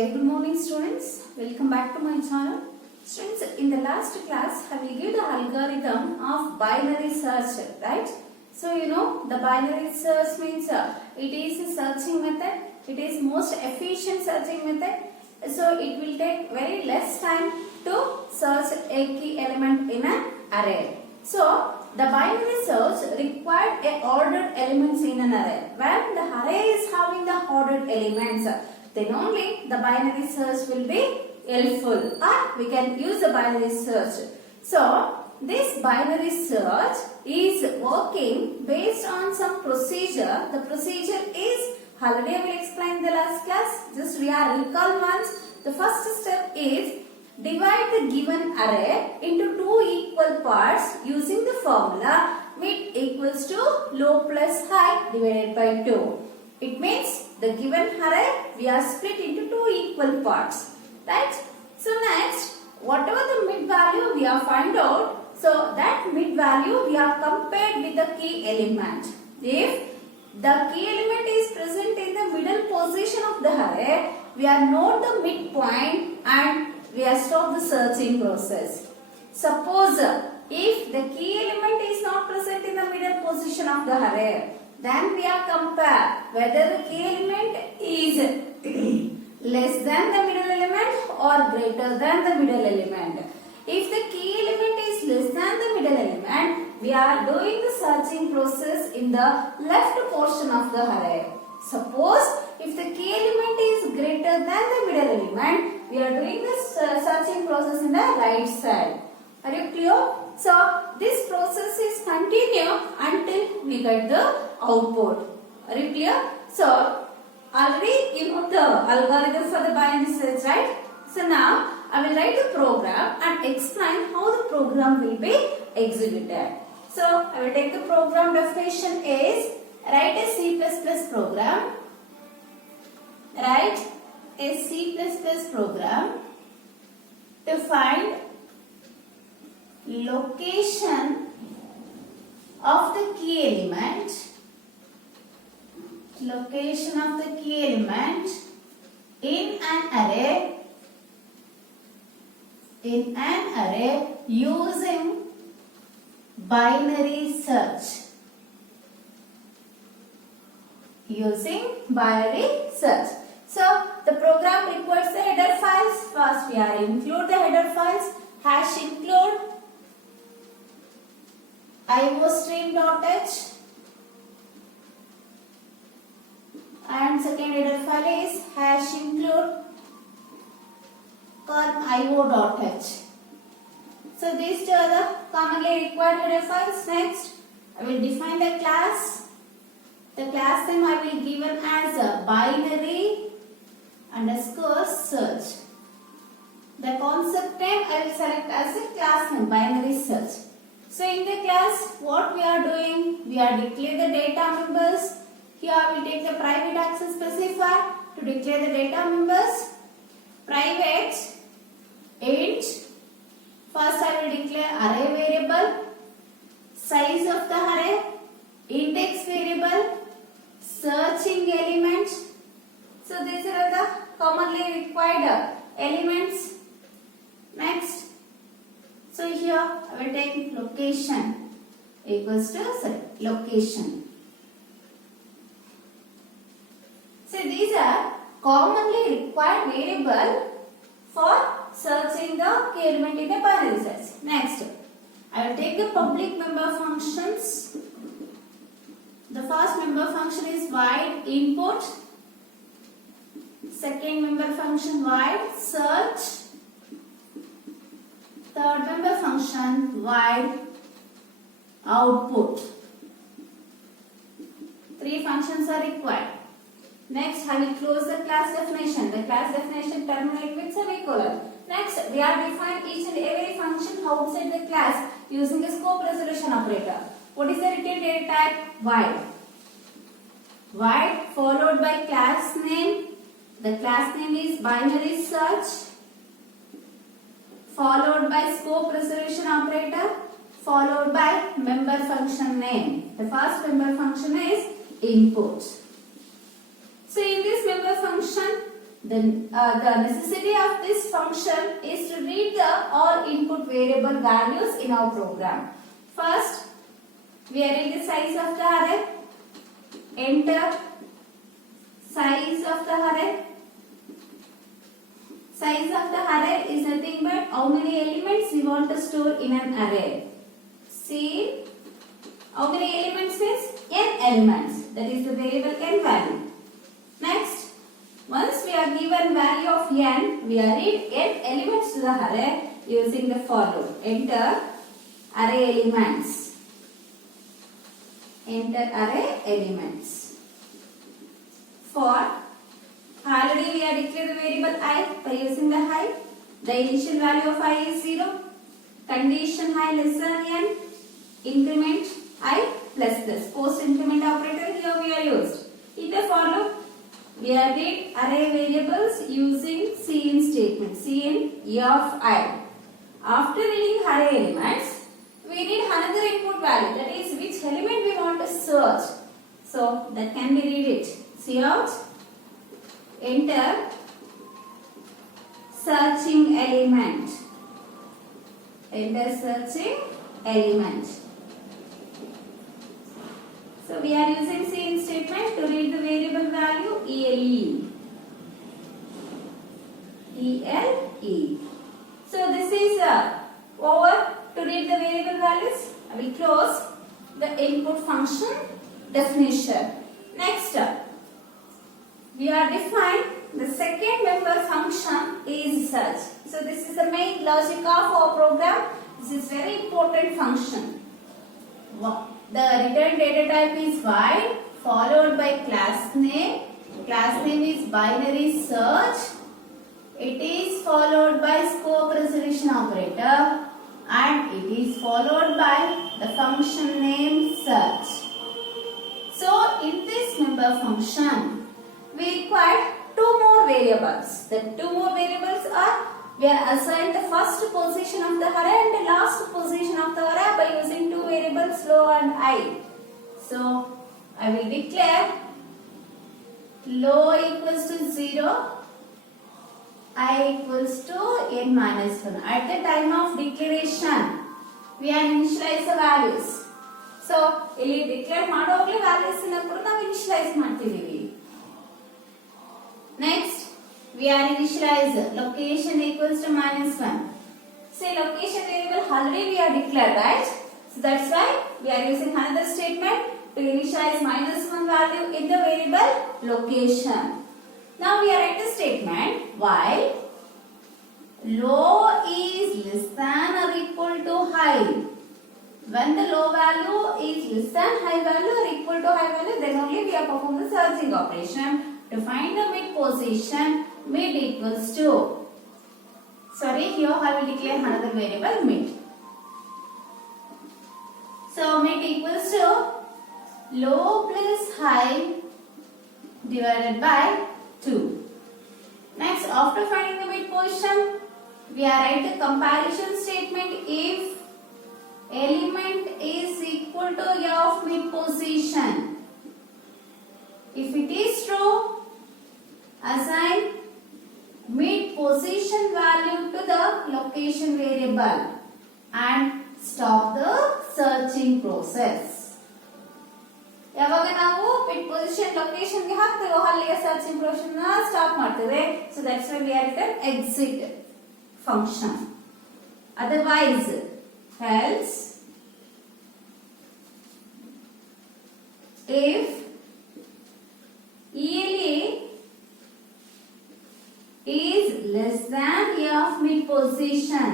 Very good morning students. Welcome back to my channel. Students, in the last class I will give the algorithm of binary search, right? So you know the binary search means it is a searching method. It is most efficient searching method. So it will take very less time to search a key element in an array. So the binary search required a ordered elements in an array. When the array is having the ordered elements, then only the binary search will be helpful, or we can use the binary search. So this binary search is working based on some procedure. The procedure is already I will explain in the last class. Just we are recall once. The first step is divide the given array into two equal parts using the formula mid equals to low plus high divided by 2. It means the given array we are split into two equal parts, right? So next, whatever the mid value we are find out, so that mid value we are compared with the key element. If the key element is present in the middle position of the array, we are note the midpoint and we are stop the searching process. Suppose if the key element is not present in the middle position of the array, then we are compare whether the key element is less than the middle element or greater than the middle element. If the key element is less than the middle element, we are doing the searching process in the left portion of the array. Suppose if the key element is greater than the middle element, we are doing the searching process in the right side. Are you clear? So this process is continue until we get the output. Are you clear? So already you know the algorithm for the binary search, right? So now I will write the program and explain how the program will be executed. So I will take the program definition is write a C++ program. Write a C++ program to find location of the key element. Location of the key element in an array. In an array using binary search. Using binary search. So the program requires the header files. First we are include the header files. Hash include iostream.h and second header file is hash include io.h. So these two are the commonly required header files. Next, I will define the class. The class name I will given as a binary underscore search. The concept name I will select as a class name binary search. So in the class, what we are doing? We are declare the data members. Here we take the private access specifier to declare the data members. Private int. First I will declare array variable, size of the array, index variable, searching element. So these are the commonly required elements. Next. So here I will take location equals to location. So these are commonly required variable for searching the key element in a binary search. Next, I will take the public member functions. The first member function is void input. Second member function void search. Third member function void output. Three functions are required. Next, I will close the class definition. The class definition terminate with semicolon. Next, we are define each and every function outside the class using the scope resolution operator. What is the return data type? Void. Void followed by class name. The class name is binary search. Followed by scope resolution operator. Followed by member function name. The first member function is input. So in this member function, The necessity of this function is to read the all input variable values in our program. First, we are in the size of the array. Enter size of the array. Size of the array is nothing but how many elements we want to store in an array. See, how many elements means n elements. That is the variable n value. Next, once we are given value of n, we are read n elements to the array using the for loop. Enter array elements. Enter array elements. For already we are declared the variable I by using the I. The initial value of I is 0. Condition I less than n. Increment I plus this. Post increment operator here we are used. In the for loop, we are read array variables using cin statement. Cin e of I. After reading array elements, we need another input value. That is which element we want to search. So that can be read it. See out. Enter searching element. Enter searching element. So we are using cin statement to read the variable value ELE. ELE. So this is over to read the variable values. I will close the input function definition. Next, we are defined the second member function is search. So this is the main logic of our program. This is very important function. The return data type is void followed by class name. Class name is binary search. It is followed by scope resolution operator and it is followed by the function name search. So in this member function, we require two more variables. The two more variables are we are assigned the first position of the array and the last position of the array by using two variables low and high. So I will declare low equals to 0, I equals to n minus 1. At the time of declaration, we are initialize the values. So ಇಲ್ಲಿ declare ಮಾಡೋಗ್ಲಿ values ನ ಕೂಡ ನಾವು initialize ಮಾಡ್ತಿದೀವಿ. Next, we are initialize location equals to -1. Say location variable already we are declared, right? So that's why we are using another statement to initialize -1 value in the variable location. Now we are at the statement while low is less than or equal to high. When the low value is less than high value or equal to high value, then only we are perform the searching operation to find the mid position. Mid equals to, sorry, here I will declare another variable mid. So mid equals to low plus high divided by 2. Next, after finding the mid position, we are write the comparison statement if element is equal to a of mid position. If it is true, assign mid position value to the location variable and stop the searching process. ಯಾವಾಗ ನಾವು mid position location ಗೆ ಹಾಕ್ತೇವೆ ಅಲ್ಲಿಗೆ searching process ನ stop ಮಾಡ್ತೇವೆ. So that's why we are written exit function. Otherwise, else if ELA is less than a of mid position,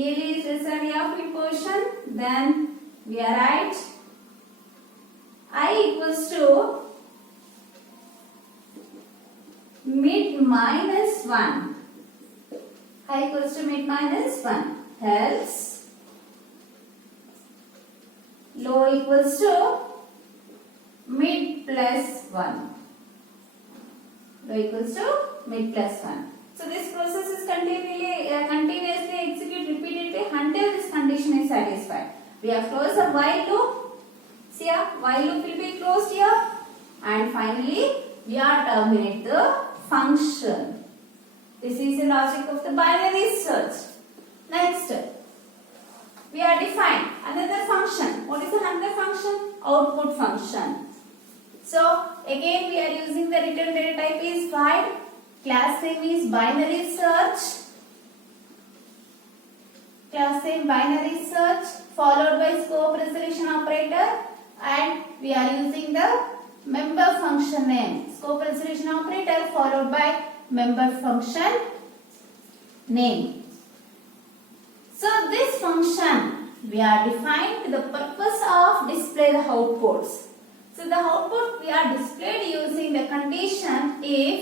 ELA is less than a of mid position, then we are right I equals to mid minus 1. I equals to mid minus 1. Else low equals to mid plus 1. Low equals to mid plus 1. So this process is continuously execute repeatedly until this condition is satisfied. We have closed the while loop. See here, while loop will be closed here, and finally we are terminate the function. This is the logic of the binary search. Next, we are defined another function. What is another function? Output function. So again we are using the return data type is void. Class name is binary search. Class name binary search followed by scope resolution operator, and we are using the member function name. Scope resolution operator followed by member function name. So this function we are defined to the purpose of display the outputs. So the output we are displayed using the condition if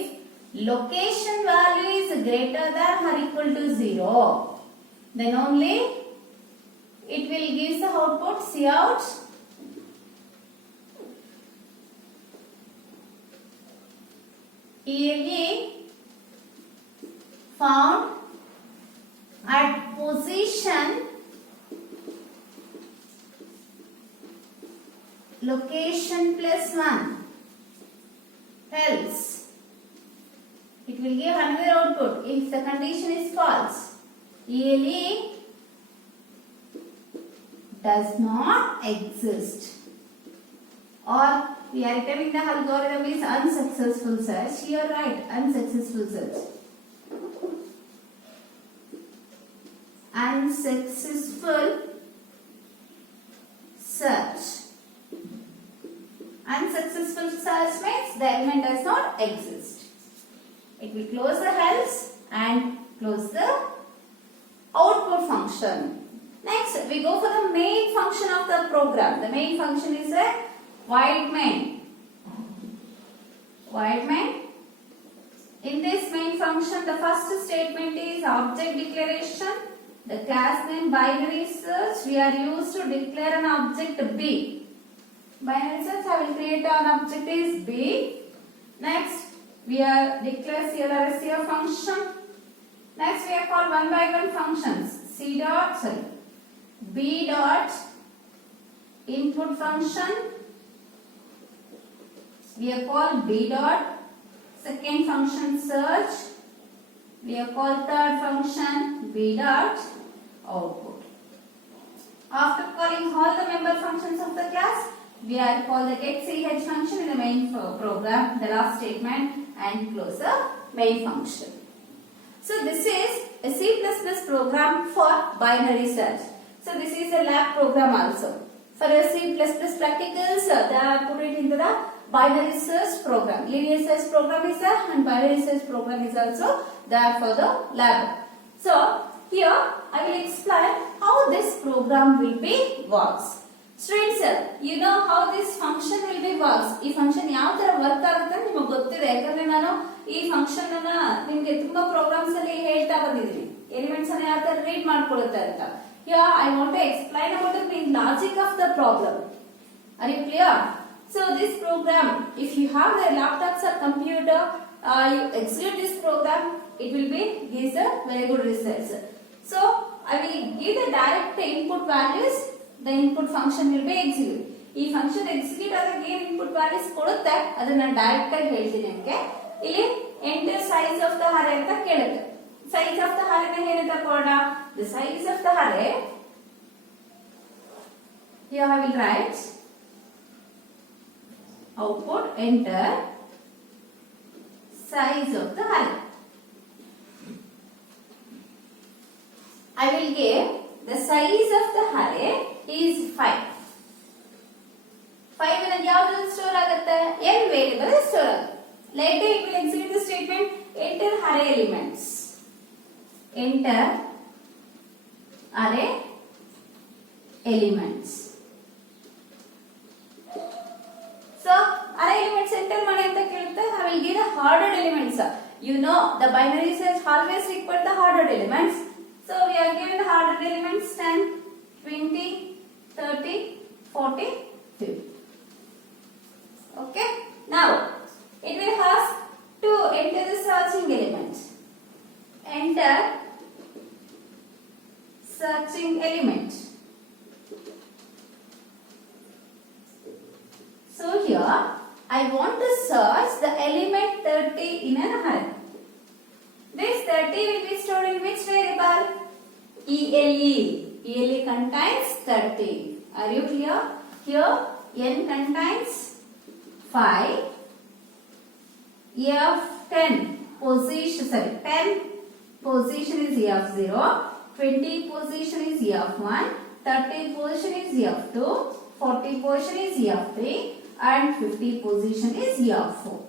location value is greater than or equal to 0, then only it will give the output cout ELE found at position location plus 1, else it will give another output if the condition is false. ELE does not exist, or we are returning the algorithm is unsuccessful search. Here write unsuccessful search. Unsuccessful search. Unsuccessful search means the element does not exist. It will close the else and close the output function. Next, we go for the main function of the program. The main function is a void main. Void main. In this main function, the first statement is object declaration. The class name binary search we are used to declare an object B. Binary search I will create an object is B. Next, we are declare CLRSCR function. Next, we are called one by one functions. B dot input function. We are called B dot second function search. We are called third function B dot output. After calling all the member functions of the class, we are called the getCH function in the main program, the last statement, and close the main function. So this is a C++ program for binary search. So this is a lab program also. For a C++ practicals, they are put it into the binary search program. Linear search program is there and binary search program is also there for the lab. So here I will explain how this program will be works. Students, you know how this function will be works. This function ಯಾವ ತರ work ಆಗುತ್ತೆ ಅಂತ ನಿಮಗೆ ಗೊತ್ತಿದೆ, ಯಾಕಂದ್ರೆ ನಾನು ಈ function ಅನ್ನ ನಿಮಗೆ ತುಂಬಾ ಪ್ರೋಗ್ರಾಮ್ಸ್ ಅಲ್ಲಿ ಹೇಳ್ತಾ ಬಂದಿದ್ದೀನಿ. ಎಲಿಮೆಂಟ್ಸ್ ಅನ್ನ ಯಾವ ತರ ರೀಡ್ ಮಾಡ್ಕೊಳ್ಳುತ್ತೆ ಅಂತ. Here I want to explain about the main logic of the problem. Are you clear? So this program, if you have the laptops or computer, you execute this program, it will be gives a very good results. So I will give the direct input values. The input function will be execute. ಈ function execute ಆದಾಗ ಏನು input values ಕೊಡುತ್ತೆ ಅದನ್ನ direct ಆಗಿ ಹೇಳ್ತೀನಿ ನಿಮಗೆ. ಇಲ್ಲಿ enter size of the ಅರೇ ಅಂತ ಕೇಳುತ್ತೆ. ಸೈಜ್ ಆಫ್ ದ ಅರೇನ ಏನಂತ ಕೊಡೋಣ? The size of the array, here I will write output enter size of the array. I will give the size of the array is 5. 5 ಅನ್ನೋದು ಯಾವ್ದ್ರಲ್ಲಿ store ಆಗುತ್ತೆ? n variable store ಆಗುತ್ತೆ. Later it will execute the statement enter array elements. Enter array elements. So array elements enter ಮಾಡಿ ಅಂತ ಕೇಳುತ್ತೆ. I will give the ordered elements. You know the binary search always require the ordered elements. So we are given the ordered elements 10, 20, 30, 40, 50. Okay. Now it will ask to enter the searching element. Enter searching element. So here I want to search the element 30 in an array. This 30 will be stored in which variable? ELE. ELE contains 30. Are you clear? Here n contains 5. F10 position, sorry, 10 position is F0, 20 position is F1, 30 position is F2, 40 position is F3 and 50 position is F4.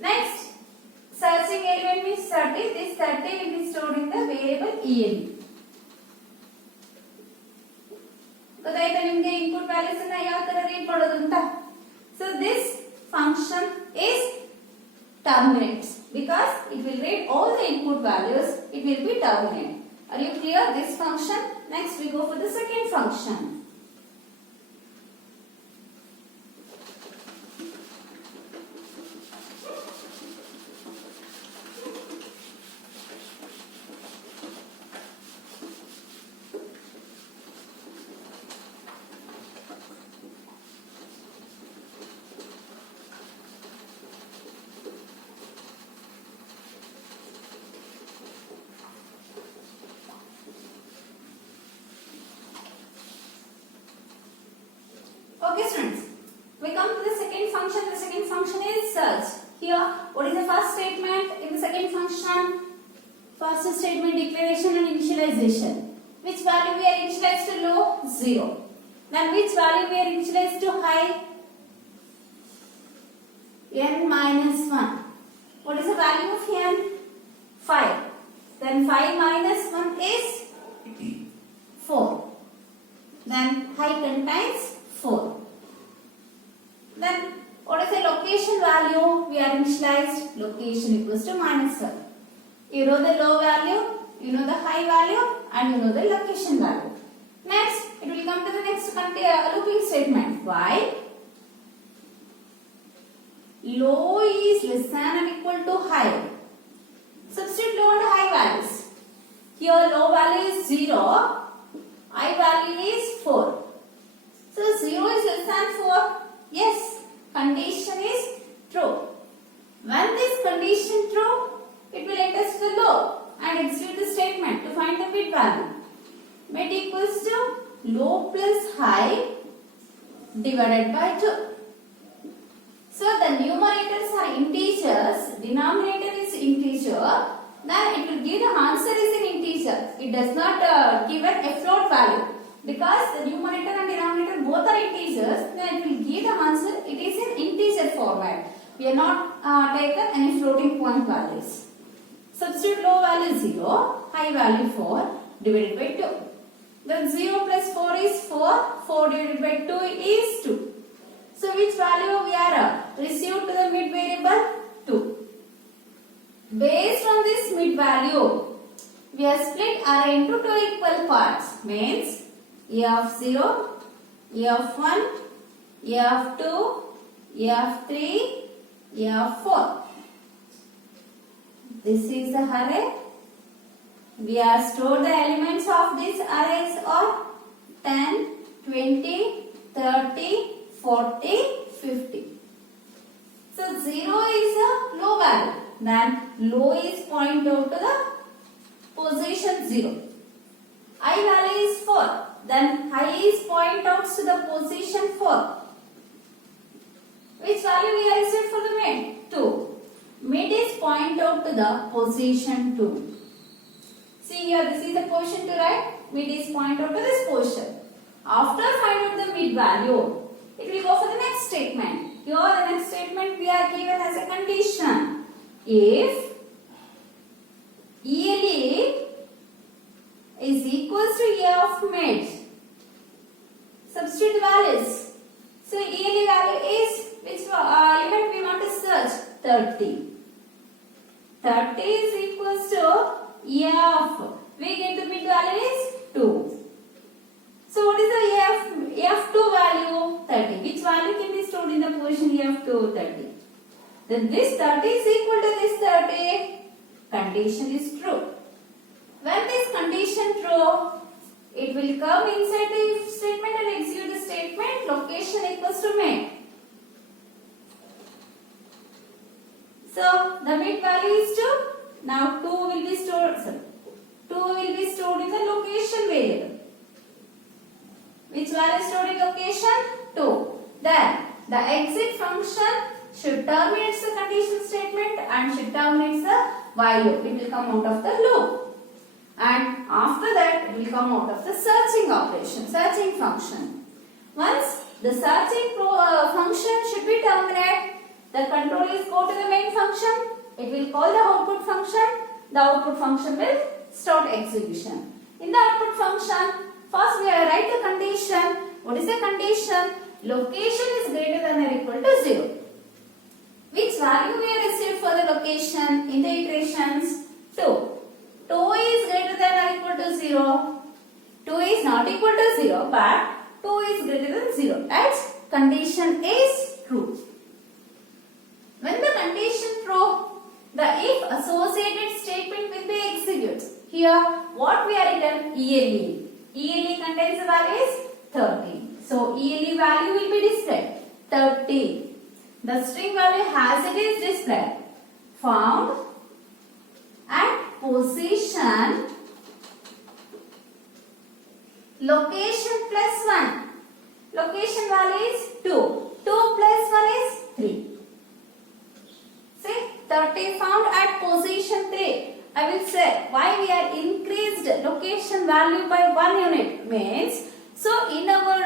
Next, searching element means 30. This 30 will be stored in the variable ELE. ಗೊತ್ತಾಯ್ತಾ ನಿಮಗೆ input values ಅನ್ನು ಯಾವ ತರ read ಮಾಡೋದು ಅಂತ. So this function is terminates because it will read all the input values. It will be terminate. Are you clear? This function. Next we go for the second function. Okay students, we come to the second function. The second function is search. Here, what is the first statement in the second function? First statement, declaration and initialization. Which value we are initialized to low? 0. Then which value we are initialized to high? N minus 1. What is the value of n? 5. Then 5 minus 1 is 4. Then high contains 4. Then what is the location value? We are initialized location equals to -1. You know the low value, you know the high value and you know the location value. Next, it will come to the next looping statement. While low is less than or equal to high, substitute low and high values. Here low value is 0, high value is 4. So 0 is less than 4. Yes, condition is true. When this condition true, it will let us to the low and execute the statement to find the mid value. Mid equals to low plus high divided by 2. So the numerators are integers, denominator is integer, then it will give the answer is an integer. It does not give a float value. Because the numerator and denominator both are integers, then it will give the answer. It is in integer format. We are not taken any floating point values. Substitute low value 0, high value 4 divided by 2. Then 0 plus 4 is 4. 4 divided by 2 is 2. So which value we are received to the mid variable? 2. Based on this mid value, we have split array into two equal parts. Means F0, F1, F2, F3, F4. This is the array. We have stored the elements of these arrays are 10, 20, 30, 40, 50. So 0 is a low value. Then low is point out to the position 0. High value is 4. Then high is point out to the position 4. Which value we are received for the mid? 2. Mid is point out to the position 2. See here, this is the position to right. Mid is point out to this position. After find out the mid value, it will go for the next statement. Here the next statement we are given as a condition. If ELE is equals to A of mid, substitute the values. So ELE value is which element we want to search? 30. 30 is equals to F. We get the mid value is 2. So what is the F2 value? 30. Which value can be stored in the position F2? 30. Then this 30 is equal to this 30. Condition is true. When this condition true, it will come inside the if statement and execute the statement location equals to mid. So the mid value is 2. Now 2 will be stored. Sorry, 2 will be stored in the location variable. Which value is stored in location? 2. Then the exit function should terminate the condition statement and should terminate the while loop. It will come out of the loop. And after that it will come out of the searching operation, searching function. Once the searching function should be terminated, the control is go to the main function. It will call the output function. The output function will start execution. In the output function, first we will write the condition. What is the condition? Location is greater than or equal to 0. Which value we have received for the location in the iterations? 2. 2 is greater than or equal to 0. 2 is not equal to 0, but 2 is greater than 0. Right? Condition is true. When the condition true, the if associated statement will be executed. Here, what we are written? ELE. ELE contains the value is 30. So, ELE value will be displayed 30. The string value as it is displayed. Found at position location plus 1. Location value is 2. 2 plus 1 is 3. See, 30 found at position 3. I will say why we are increased location value by 1 unit means, so in our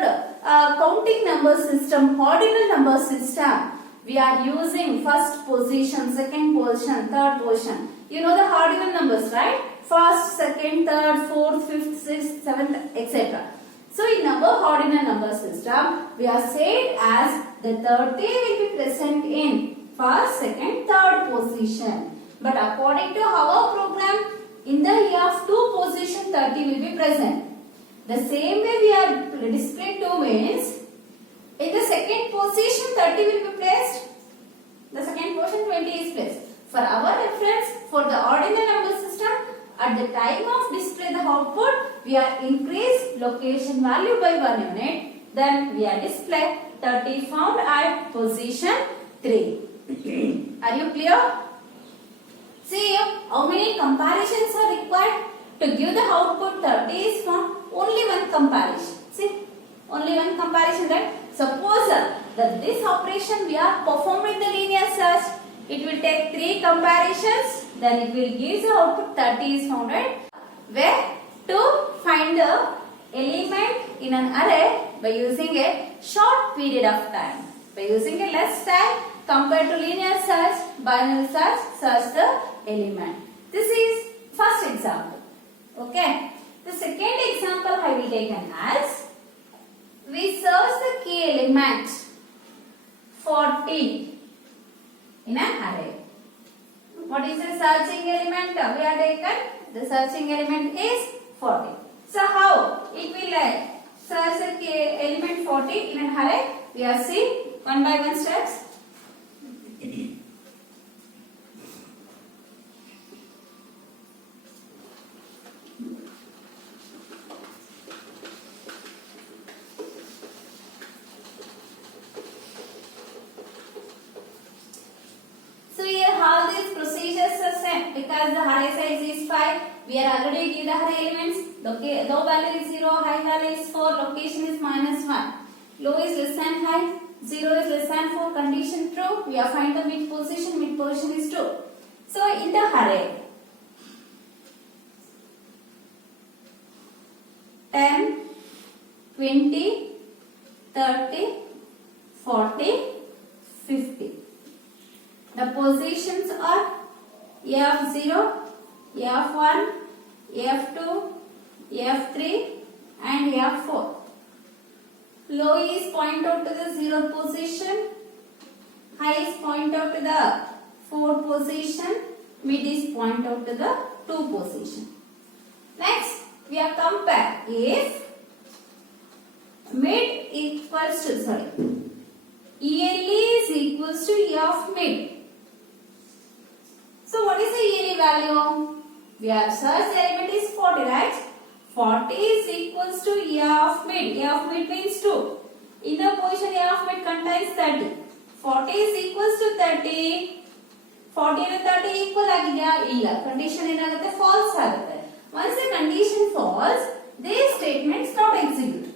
counting number system, ordinal number system, we are using first position, second position, third position. You know the ordinal numbers, right? First, second, third, fourth, fifth, sixth, seventh, etc. So in our ordinal number system, we are said as the 30 will be present in first, second, third position. But according to our program, in the year of 2 position 30 will be present. The same way we are displaying 2 means, in the second position 30 will be placed, the second position 20 is placed. For our reference, for the ordinal number system, at the time of display the output, we are increased location value by 1 unit. Then we are display 30 found at position 3. Are you clear? See how many comparisons are required to give the output 30 is found. Only one comparison. See, only one comparison, right? Suppose that this operation we are performing the linear search. It will take 3 comparisons. Then it will give the output 30 is found, right? Where to find the element in an array by using a short period of time. By using a less time compared to linear search, binary search, search the element. This is first example. Okay. The second example I will take as, we search the key element 40 in an array. What is the searching element? We are taken, the searching element is 40. So how it will search the key element 40 in an array? We are seeing one by one steps. So here all these procedures are same because the array size is 5. We are already give the array elements. Low value is 0, high value is 4, location is -1. Low is less than high, 0 is less than 4, condition true. We are find the mid position is true. So in the array 10, 20, 30, 40, 50. The positions are F0, F1, F2, F3 and F4. Low is point out to the 0th position, high is point out to the 4th position, mid is point out to the 2 position. Next, we are compare if mid equals to, ELE is equals to E of mid. So what is the ELE value? We have searched the element is 40, right? 40 is equals to E of mid. E of mid means 2. In the position E of mid contains 30. 40 is equals to 30. 40 and 30 equal ಆಗಿದೆಯಾ ಇಲ್ಲ condition ಏನಾಗುತ್ತೆ falls ಆಗುತ್ತೆ once the condition false these statements not execute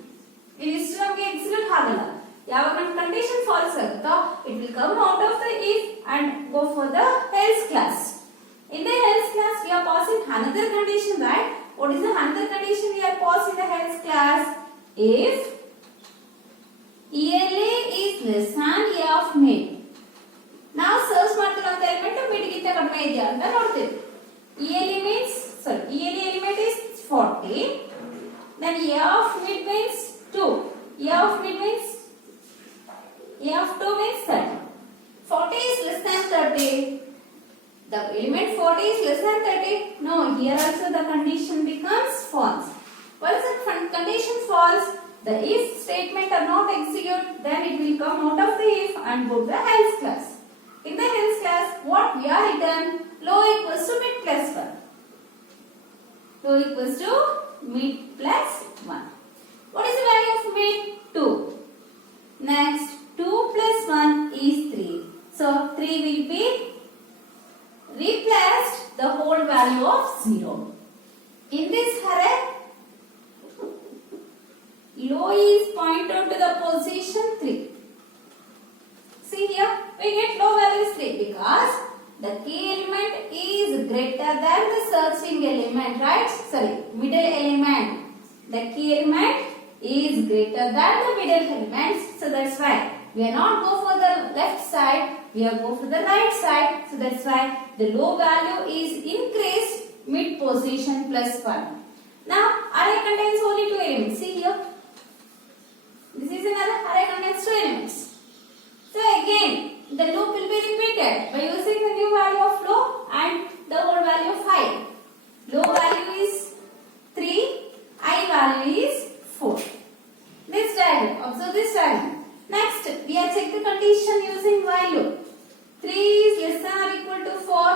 ಇದಿಷ್ಟು ನಮಗೆ execute ಆಗಲ್ಲ ಯಾವಾಗ ನಮ್ಮ condition falls ಆಗುತ್ತೋ it will come out of the if and go for the else class in the else class we are passing another condition right what is the another condition we are passing the else class if ELA is less than A of mid ನಾವು search ಮಾಡ್ತಿರೋಂತ element mid ಗಿಂತ ಕಡಿಮೆ ಇದೆಯಾ ಅಂತ ನೋಡ್ತೀವಿ ELA means sorry ELA element is 40 then A of mid means 2 A of mid means A of 2 means 30 40 is less than 30 the element 40 is less than 30 no here also the condition becomes false once the condition false the if statement are not execute then it will come out of the if and go to the else class in the else class what we are written low equals to mid plus 1 low equals to mid plus 1 what is the value of mid 2 next 2 plus 1 is 3 so 3 will be replaced the whole value of 0 in this array low is pointed to the position 3 see here we get low value is 3 because the key element is greater than the searching element right sorry middle element the key element is greater than the middle element so that's why we are not go for the left side we are go for the right side so that's why the low value is increased mid position plus 1 now array contains only two elements see here this is another array contains two elements so again the loop will be repeated by using the new value of low and the old value of high low value is 3 high value is 4 this diagram observe this diagram next we are check the condition using while loop 3 is less than or equal to 4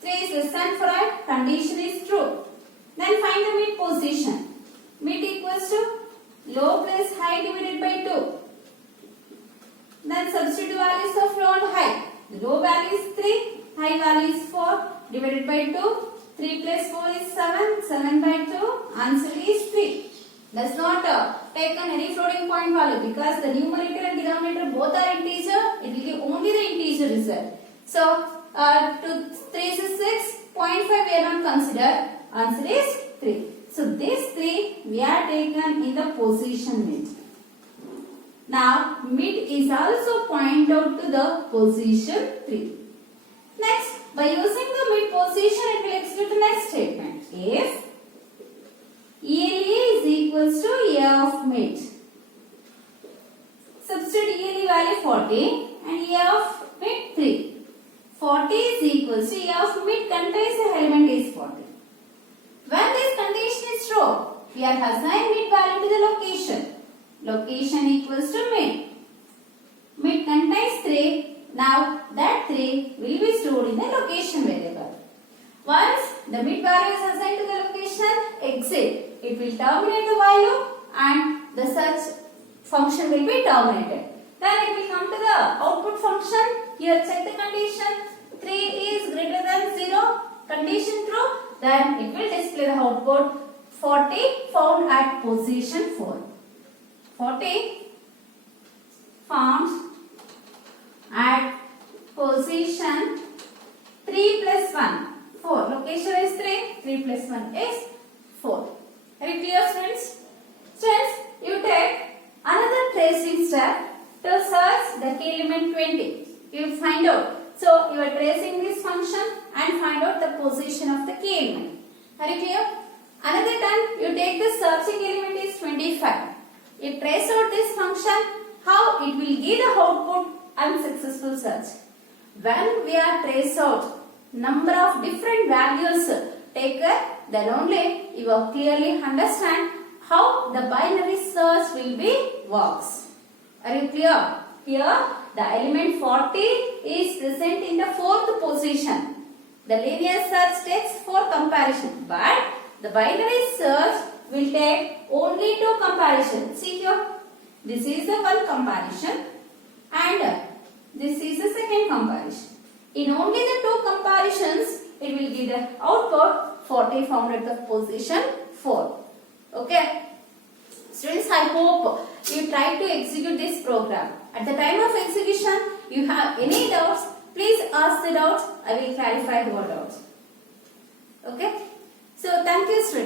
3 is less than 4 condition is true then find the mid position mid equals to low plus high divided by 2 then substitute values of low and high the low value is 3 high value is 4 divided by 2 3 plus 4 is 7 7 by 2 answer is 3 does not take on any floating point value because the numerator and denominator both are integer it will give only the integer result so 3 is 6 0.5 we are not consider answer is 3 so this 3 we are taken in the position mid now mid is also point out to the position 3 next by using the mid position it will execute the next statement if ELA is equals to A of mid substitute ELA value 40 and A of mid 3 40 is equals to A of mid contains the element is 40 when this condition is true we are assign mid value to the location location equals to mid mid contains 3 now that 3 will be stored in the location variable once the mid value is assigned to the location exit it will terminate the while loop and the search function will be terminated then it will come to the output function here check the condition 3 is greater than 0 condition true then it will display the output 40 found at position 4 40 found at position 3 plus 1 4 location is 3 3 plus 1 is 4 are you clear students students you take another tracing step to search the key element 20 you find out so you are tracing this function and find out the position of the key element are you clear another time you take the searching element is 25 you trace out this function how it will give the output unsuccessful search when we are trace out number of different values taken then only you will clearly understand how the binary search will be works are you clear here the element 40 is present in the fourth position the linear search takes for comparison but the binary search will take only two comparison see here this is the one comparison and this is the second comparison In only the two comparisons, it will give the output 40 found at the position 4. Okay. Students, I hope you try to execute this program. At the time of execution, you have any doubts, please ask the doubts. I will clarify your doubts. Okay. So, thank you, students.